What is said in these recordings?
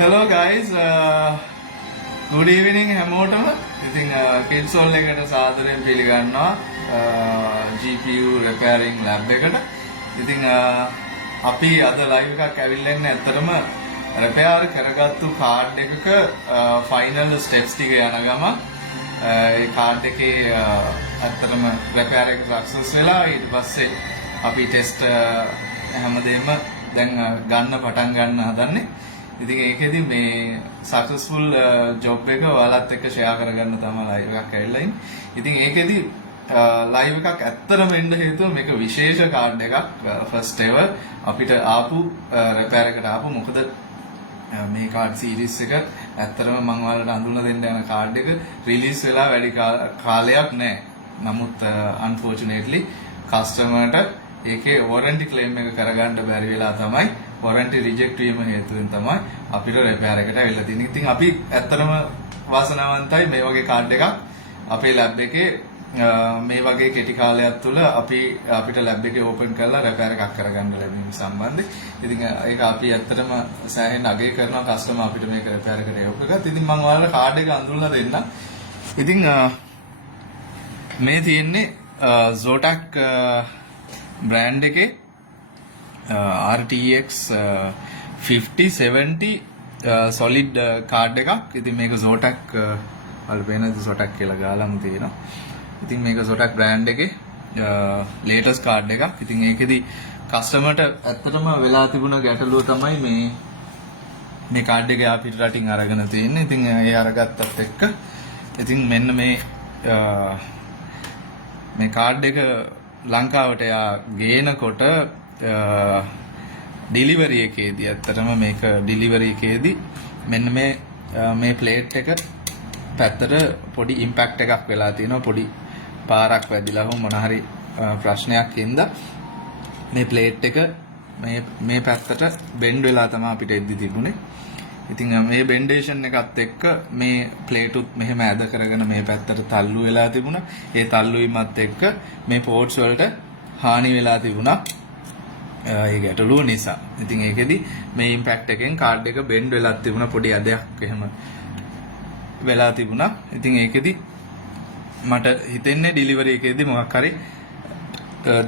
Hello guys, good evening හැමෝටම. ඉතින් Kidsol එකට සාදරයෙන් පිළිගන්නවා GPU repairing lab එකට. ඉතින් අපි අද live එකක් ඇවිල්ලා ඉන්නේ ඇත්තටම repair කරගත්තු card එකක final steps ටික යන ගම. ඒ card එකේ ඇත්තටම repair එක success වෙලා ඊට පස්සේ අපි test හැමදේම දැන් ගන්න පටන් ගන්න හදන්නේ. ඉතින් ඒකෙදි මේ සක්සස්ෆුල් ජොබ් එක ඔයාලත් එක්ක ෂෙයා කරගන්න තමයි ලයිව් එකක් ඇවිල්ලා ඉන්නේ. ඉතින් ඒකෙදි ලයිව් එකක් ඇත්තටම වෙන්න හේතුව මේක විශේෂ කාඩ් එකක් ෆස්ට් එවර් අපිට ආපු රිපෙයාර් එකට ආපු මොකද මේ කාඩ් සීරීස් එක ඇත්තටම මම ඔයාලට අඳුනලා දෙන්න යන කාඩ් එක රිලීස් වෙලා වැඩි කාලයක් නැහැ. නමුත් unfortunately කස්ටමර්ට ඒකේ warranty claim එක කරගන්න බැරි වෙලා තමයි warranty reject වීම හේතුවෙන් තමයි අපිට repair එකට ඇවිල්ලා තියෙන්නේ. ඉතින් අපි ඇත්තටම වාසනාවන්තයි මේ වගේ කාඩ් එකක් අපේ lab එකේ මේ වගේ කෙටි කාලයක් තුළ අපිට lab එකේ open කරලා repair එකක් කරගන්න ලැබීම සම්බන්ධයෙන්. ඉතින් ඒක අපි ඇත්තටම සෑහෙන අගය කරනවා customer අපිට මේක repair එකට help එකත්. ඉතින් මම ඔයාලට කාඩ් එක අඳුරලා දෙන්නම්. ඉතින් මේ තියෙන්නේ Zotac brand එකේ RTX 5070 solid card එකක්. ඉතින් මේක Zotac වල වෙනද Zotac කියලා ගාලාම තියෙනවා. ඉතින් මේක Zotac brand එකේ latest card එකක්. ඉතින් ඒකෙදි කස්ටමර්ට ඇත්තටම වෙලා තිබුණ ගැටලුව තමයි මේ card එක අපිට රටින් අරගෙන තියෙන්නේ. ඉතින් ඒ අරගත්තත් එක්ක ඉතින් මෙන්න මේ card එක ලංකාවට ගේනකොට ඩිලිවරි එකේදී ඇත්තටම මේක ඩිලිවරි එකේදී මෙන්න මේ ප්ලේට් එක පැත්තට පොඩි ඉම්පැක්ට් එකක් වෙලා තියෙනවා. පොඩි පාරක් වැදිලා හෝ මොන හරි ප්‍රශ්නයක් හින්දා මේ ප්ලේට් එක මේ පැත්තට බෙන්ඩ් වෙලා තමයි අපිට එද්දි තිබුණේ. ඉතින් මේ බෙන්ඩේෂන් එකත් එක්ක මේ ප්ලේටුත් මෙහෙම ඇද කරගෙන මේ පැත්තට තල්ලු වෙලා තිබුණා. ඒ තල්ලු වීමත් එක්ක මේ පෝට්ස් වලට හානි වෙලා තිබුණා. ඒ ගැටලුව නිසා. ඉතින් ඒකෙදි මේ ඉම්පැක්ට් එකෙන් කාඩ් එක බෙන්ඩ් වෙලා තිබුණා. පොඩි ඇදයක් එහෙම වෙලා තිබුණා. ඉතින් ඒකෙදි මට හිතෙන්නේ ඩිලිවරි එකේදී මොකක් හරි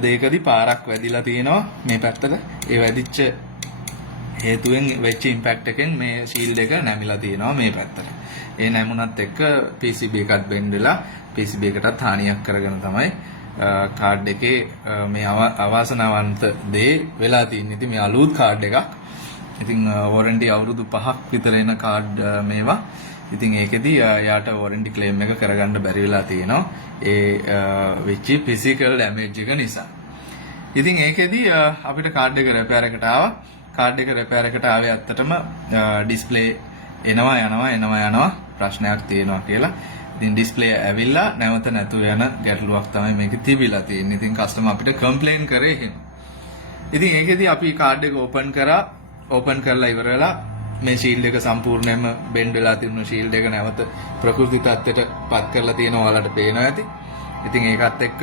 දෙයකදී පාරක් වැදිලා තියෙනවා මේ පැත්තට. ඒ වැදිච්ච හේතුවෙන් වෙච්ච ඉම්පැක්ට් එකෙන් මේ ෂීල්ඩ් එක නැමිලා තියෙනවා මේ පැත්තට. ඒ නැමුණත් එක්ක PCB එකත් බෙන්ඩ් වෙලා PCB එකටත් හානියක් කරගෙන තමයි කාඩ් එකේ මේ අවාසනාවන්ත දේ වෙලා තියෙන්නේ. ඉතින් මේ අලුත් කාඩ් එකක්. ඉතින් warranty අවුරුදු 5ක් විතර එන කාඩ් මේවා. ඉතින් ඒකෙදි යාට warranty claim එක කරගන්න බැරි වෙලා තියෙනවා. ඒ වෙච්ච physical damage එක නිසා. ඉතින් ඒකෙදි අපිට කාඩ් එක repair එකට ආවා. කාඩ් එක repair එකට ආවේ ඇත්තටම display එනවා ප්‍රශ්නයක් තියෙනවා කියලා. ඉතින් display ඇවිල්ලා නැවත නැතුව යන ගැටලුවක් තමයි මේකේ තිබිලා තියෙන්නේ. ඉතින් customer අපිට complain කරේ එහෙම. ඉතින් ඒකෙදි අපි කාඩ් එක open කරලා ඉවර වෙලා මේ shield එක සම්පූර්ණයෙන්ම bend වෙලා තිබුණු shield එක නැවත ප්‍රകൃති තත්ත්වයට පත් කරලා තියෙනවා ඔයාලට පේනවා ඇති. ඉතින් ඒකත් එක්ක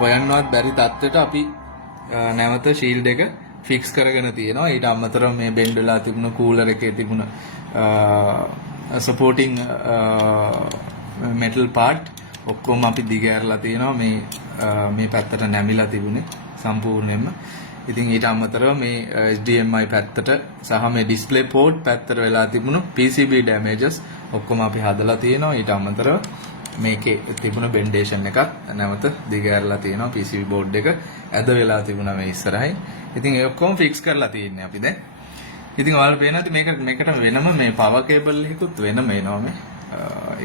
හොයන්නවත් බැරි තත්ත්වයට අපි නැවත shield එක ෆික්ස් කරගෙන තියෙනවා. ඊට අමතරව මේ බෙන්ඩ් වෙලා තිබුණ කූලර් එකේ තිබුණ සපෝටිං මෙටල් පාර්ට් ඔක්කොම අපි දිගෑරලා තියෙනවා. මේ පැත්තට නැමිලා තිබුණේ සම්පූර්ණයෙන්ම. ඉතින් ඊට අමතරව මේ HDMI පැත්තට සහ මේ ඩිස්ප්ලේ පෝර්ට් පැත්තට වෙලා තිබුණු PCB damages ඔක්කොම අපි හදලා තියෙනවා. ඊට අමතරව මේකේ තිබුණ බෙන්ඩේෂන් එකක් නැවත දිගෑරලා තියෙනවා. PCB board එක ඇද වෙලා තිබුණා මේ ඉස්සරහින්. ඉතින් ඒ ඔක්කොම ෆික්ස් කරලා තියෙන්නේ අපි දැන්. ඉතින් ඔයාලට පේනවාද මේකට වෙනම මේ power cable එකකුත් වෙනම එනවා මේ.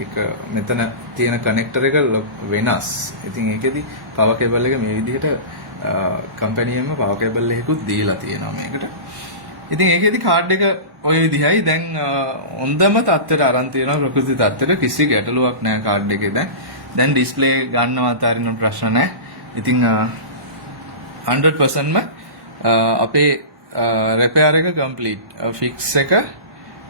ඒක මෙතන තියෙන කනෙක්ටර් එක වෙනස්. ඉතින් ඒකෙදි power cable එක මේ විදිහට කම්පැනි එකම power cable එකකුත් දීලා තියෙනවා මේකට. ඉතින් ඒකෙදි කාඩ් එක ඔය විදිහයි දැන් හොඳම තත්ත්වයට අරන් තියෙනවා. ප්‍රകൃති තත්ත්වයට කිසි ගැටලුවක් නැහැ කාඩ් එකේ දැන්. දැන් ඩිස්ප්ලේ ගන්නවත් අරින්න ප්‍රශ්න නැහැ. ඉතින් 100%ම අපේ repair එක complete fix එක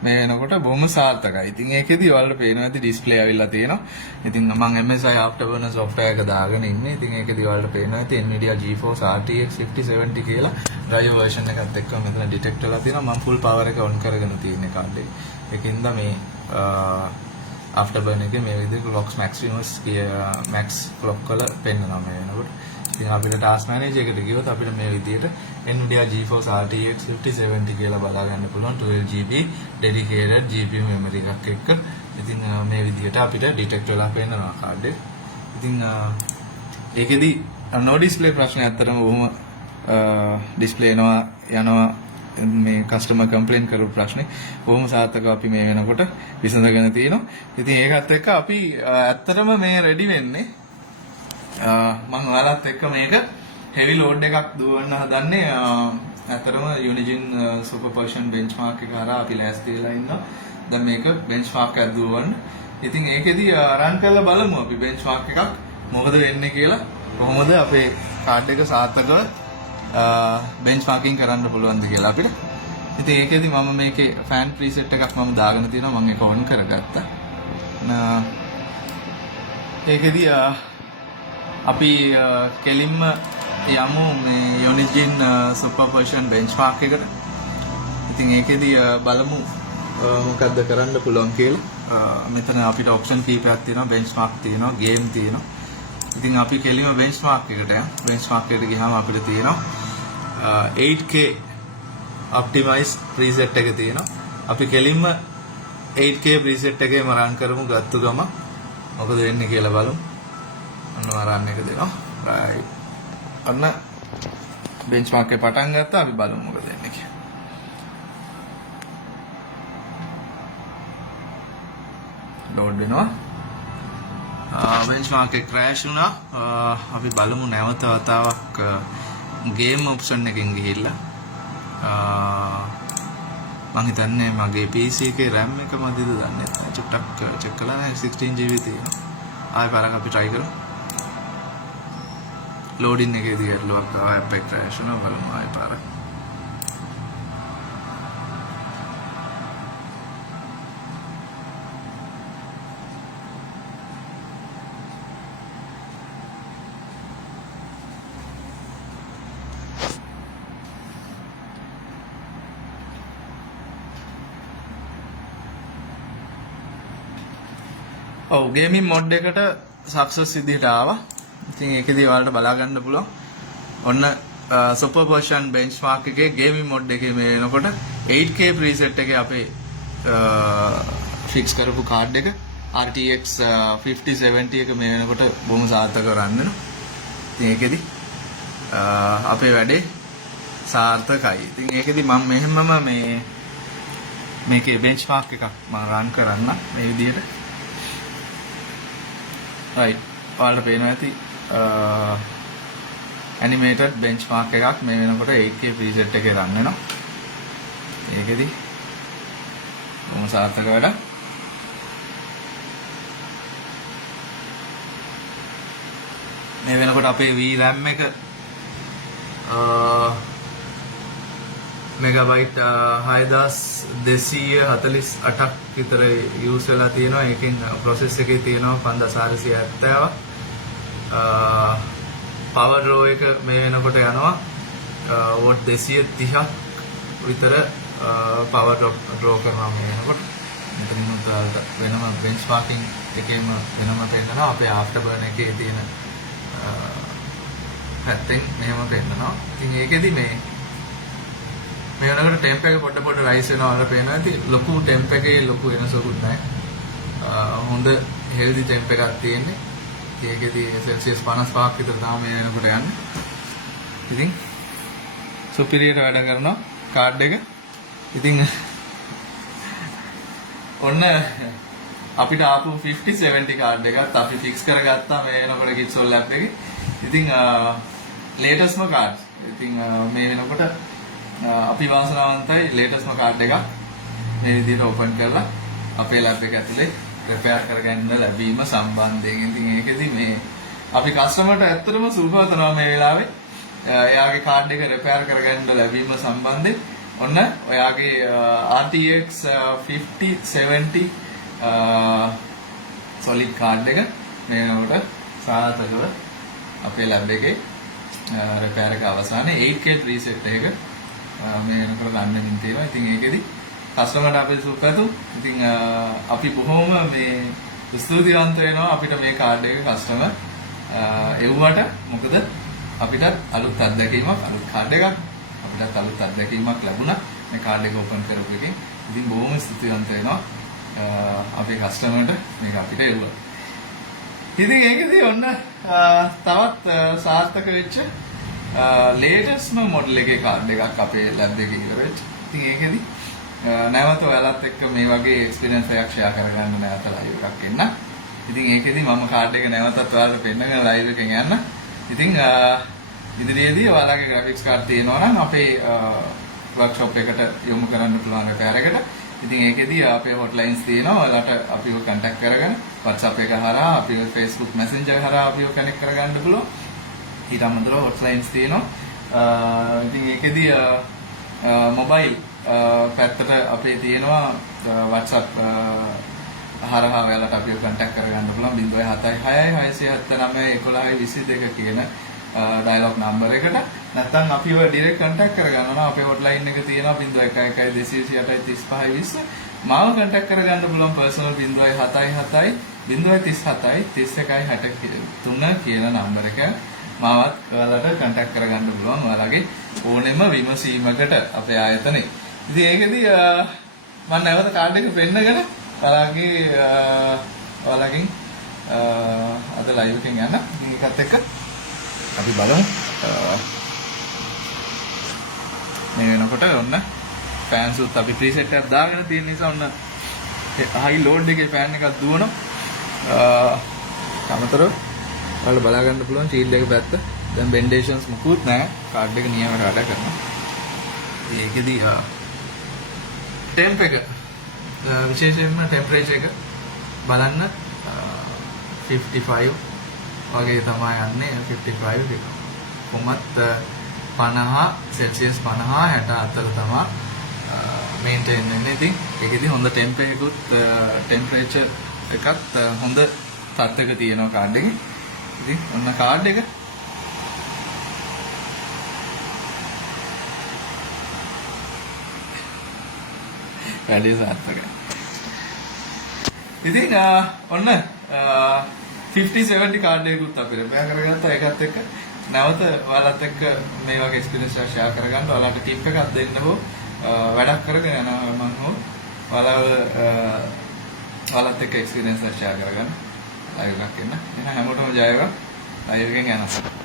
මේ වෙනකොට බොහොම සාර්ථකයි. ඉතින් ඒකෙදි ඔයාලට පේනවා ඇති ඩිස්ප්ලේ ඇවිල්ලා තියෙනවා. ඉතින් මම MSI Afterburner software එක දාගෙන ඉන්නේ. ඉතින් ඒකෙදි ඔයාලට පේනවා ඇති Nvidia GeForce RTX 5070 කියලා driver version එකත් එක්ක මෙතන detect වෙලා තියෙනවා. මම full power එක on කරගෙන තියෙන කාඩ් එක. ඒකින්ද මේ Afterburner එකේ මේ විදිහට clocks maximus max clock වල පෙන්නනවා මේ වෙනකොට. ඉතින් අපිට task manager එකට ගියොත් අපිට මේ විදිහට Nvidia GeForce RTX 5070 කියලා බලා ගන්න පුළුවන් 12GB dedicated GPU memory එකක් එක්ක. ඉතින් මේ විදිහට අපිට detect වෙලා පෙන්නනවා කාඩ් එක. ඉතින් ඒකෙදි no display ප්‍රශ්නේ ඇත්තටම බොහොම display යනවා මේ customer complaint කරපු ප්‍රශ්නේ බොහොම සාර්ථකව අපි මේ වෙනකොට විසඳගෙන තියෙනවා. ඉතින් ඒකත් එක්ක අපි ඇත්තටම මේ ready වෙන්නේ මම ඔයාලත් එක්ක මේක heavy load එකක් දුවන්න හදන්නේ ඇත්තටම Unigine super version benchmark එක හරහා අපි ලෑස්ති වෙලා ඉන්නවා. දැන් මේක benchmark එකක් දුවන්න. ඉතින් ඒකෙදි run කරලා බලමු අපි benchmark එකක් මොකද වෙන්නේ කියලා. කොහොමද අපේ කාඩ් එක සාර්ථකව benchmarking කරන්න පුළුවන්ද කියලා අපිට. ඉතින් ඒකෙදි මම මේකේ fan preset එකක් මම දාගෙන තියෙනවා. මම ඒක on කරගත්තා. ඒකෙදි අපි කෙලින්ම යමු මේ Unigine super version benchmark එකට. ඉතින් ඒකෙදි බලමු මොකක්ද කරන්න පුළුවන් කියලා. මෙතන අපිට option කීපයක් තියෙනවා. benchmark තියෙනවා, game තියෙනවා. ඉතින් අපි කෙලින්ම benchmark එකට යමු. benchmark එකට ගියාම අපිට තියෙනවා 8K optimize preset එක තියෙනවා. අපි කෙලින්ම 8K preset එකේම run කරමු. ගත්ත ගම මොකද වෙන්නේ කියලා බලමු. අන්න run එක දෙනවා. right. අන්න benchmark එක පටන් ගත්තා. අපි බලමු මොකද වෙන්නේ කියලා. load වෙනවා. benchmark එක crash වුණා. අපි බලමු නැවත වතාවක් game option එකෙන් ගිහිල්ලා මම හිතන්නේ මගේ PC එකේ RAM එක මදිද දන්නේ නැහැ. චුට්ටක් check කළා නැහැ 16GB තියෙනවා. ආයෙ පාරක් අපි try කරමු. loading එකේදී ගැටලුවක් ආවා. app එක crash වුණා. බලමු ආයෙ පාරක්. ඔව් ගේමින් මොඩ් එකට සක්සස් විදිහට ආවා. ඉතින් ඒකෙදී ඔයාලට බලා ගන්න පුළුවන්. ඔන්න සුපර් version benchmark එකේ ගේමින් මොඩ් එකේ මේ වෙනකොට 8K preset එකේ අපේ fix කරපු කාඩ් එක RTX 5070 එක මේ වෙනකොට බොහොම සාර්ථකව රන් වෙනවා. ඉතින් ඒකෙදී අපේ වැඩේ සාර්ථකයි. ඉතින් ඒකෙදී මම මෙහෙමම මේකේ benchmark එකක් මම රන් කරන්න මේ විදිහට. right. ඔයාලට පේනවා ඇති animated benchmark එකක් මේ වෙනකොට 8K preset එකේ run වෙනවා. ඒකෙදි මොන සාර්ථක වැඩ. මේ වෙනකොට අපේ VRAM එක megabyte 6248ක් විතර use වෙලා තියෙනවා. ඒකෙන් process එකේ තියෙනවා 5470ක්. power draw එක මේ වෙනකොට යනවා watt 230ක් විතර power draw කරනවා මේ වෙනකොට. මෙතනින් උදාහරණ වෙනම benchmarking එකේම වෙනම පෙන්නනවා. අපේ Afterburner එකේ තියෙන පැත්තෙන් මෙහෙම පෙන්නනවා. ඉතින් ඒකෙදි මේ වෙනකොට temp එක පොඩ rise වෙනවා වල පේනවා. ඉතින් ලොකු temp එකේ ලොකු වෙනසකුත් නැහැ. හොඳ healthy temp එකක් තියෙන්නේ. ඒකෙදි Celsius 55ක් විතර තමයි මේ වෙනකොට යන්නේ. ඉතින් superior වැඩ කරනවා කාඩ් එක. ඉතින් ඔන්න අපිට ආපු 5070 කාඩ් එකත් අපි fix කරගත්තා මේ වෙනකොට Kitsol app එකේ. ඉතින් latestම කාඩ්. ඉතින් මේ වෙනකොට අපි වාසනාවන්තයි latestම කාඩ් එකක් මේ විදිහට open කරලා අපේ lab එක ඇතුලේ repair කරගන්න ලැබීම සම්බන්ධයෙන්. ඉතින් ඒකෙදි මේ අපි කස්ටමර්ට ඇත්තටම සුබ පතනවා මේ වෙලාවේ. එයාගේ කාඩ් එක repair කරගන්න ලැබීම සම්බන්ධයෙන් ඔන්න ඔයාගේ RTX 5070 solid card එක මේ වෙනකොට සාර්ථකව අපේ ලැබ් එකේ repair එක අවසානයේ 8K reset එක මේ වෙනකොට ගන්න තියෙනවා. ඉතින් ඒකෙදි කස්ටමර්ට අපි සුපැතු. ඉතින් අපි බොහොම මේ ස්තුතිවන්ත වෙනවා අපිට මේ කාඩ් එක කස්ටමර් එව්වට. මොකද අපිට අලුත් අත්දැකීමක් අලුත් කාඩ් එකක් අපිට අලුත් අත්දැකීමක් ලැබුණා මේ කාඩ් එක ඕපන් කරපු එකෙන්. ඉතින් බොහොම ස්තුතිවන්ත වෙනවා අපේ කස්ටමර්ට මේක අපිට එව්වා. ඉතින් ඒකදී ඔන්න තවත් සාර්ථක වෙච්ච ලේටස්ට්ම මොඩල් එකේ කාඩ් එකක් අපේ ලැබ් එකේ ඉවර වෙච්ච. ඉතින් ඒකදී නැවත ඔයාලත් එක්ක මේ වගේ එක්ස්පීරියන්ස් එකක් ෂෙයා කරගන්න නැවත ලයිව් එකක් එන්න. ඉතින් ඒකෙදි මම කාඩ් එක නැවතත් ඔයාලට පෙන්නගෙන ලයිව් එකෙන් යන්න. ඉතින් ඉදිරියේදී ඔයාලගේ ග්‍රැෆික්ස් කාඩ් තියෙනවා නම් අපේ වර්ක්ෂොප් එකට යොමු කරන්න පුළුවන් රිපෙයාර් එකට. ඉතින් ඒකෙදි අපේ හොට්ලයින්ස් තියෙනවා. ඔයාලට අපිව කන්ටැක්ට් කරගෙන WhatsApp එක හරහා අපිව Facebook Messenger හරහා අපිව කනෙක්ට් කරගන්න පුළුවන්. ඊට අමතරව හොට්ලයින්ස් තියෙනවා. ඉතින් ඒකෙදි මොබයිල් පැත්තට අපේ තියෙනවා WhatsApp හරහා ඔයාලට අපිව කන්ටැක්ට් කරගන්න පුළුවන් 076 679 11 22 කියන ඩයලොග් නම්බර් එකට. නැත්නම් අපිව ඩිරෙක්ට් කන්ටැක්ට් කරගන්නවා. අපේ හොට්ලයින් එක තියෙනවා 011 228 35 20. මාව කන්ටැක්ට් කරගන්න පුළුවන් පර්සනල් 077 037 31 කියන නම්බර එක. මාවත් ඔයාලට කන්ටැක්ට් කරගන්න පුළුවන් ඔයාලගේ ඕනෙම විමසීමකට අපේ ආයතනේ. ඉතින් ඒකෙදි මම නැවත කාඩ් එක පෙන්නගෙන ඔයාලගෙන් අද ලයිව් එකෙන් යන්න. ඉතින් ඒකත් එක්ක අපි බලමු මේ වෙනකොට ඔන්න ෆෑන්ස් උත් අපි ප්‍රීසෙට් එකක් දාගෙන තියෙන නිසා ඔන්න හයි ලෝඩ් එකේ ෆෑන් එකක් දුවනවා. අමතරව ඔයාලා බලා ගන්න පුළුවන් ෂීල්ඩ් එක පැත්ත. දැන් බෙන්ඩේෂන්ස් මුකුත් නැහැ. කාඩ් එක නියමයට වැඩ කරනවා. ඒකෙදි ටෙම්ප් එක විශේෂයෙන්ම ටෙම්පරේචර් එක බලන්න 55 වගේ තමයි යන්නේ. 55 එක කොහොමත් 50 සෙල්සියස් 50 60 අතර තමයි මේන්ටේන් වෙන්නේ. ඉතින් ඒකෙදි හොඳ ටෙම්පරේචර් එකත් හොඳ තත්ත්වයක තියෙනවා කාඩ් එකේ. ඉතින් ඔන්න කාඩ් එක වැඩි සාර්ථකයි. ඉතින් ඔන්න 5070 කාඩ් එකකුත් අපි රිපෙයාර් කරගත්තා. ඒකත් එක්ක නැවත ඔයාලත් එක්ක මේ වගේ එක්ස්පීරියන්ස් එකක් ෂෙයා කරගන්න ඔයාලට ටිප් එකක් දෙන්න හෝ වැඩක් කරගෙන යනවා මම හෝ ඔයාලත් එක්ක එක්ස්පීරියන්ස් එකක් ෂෙයා කරගන්න ලයිව් එකක් එන්න. එහෙනම් හැමෝටම ජය වේවා. ලයිව් එකෙන් යනවා.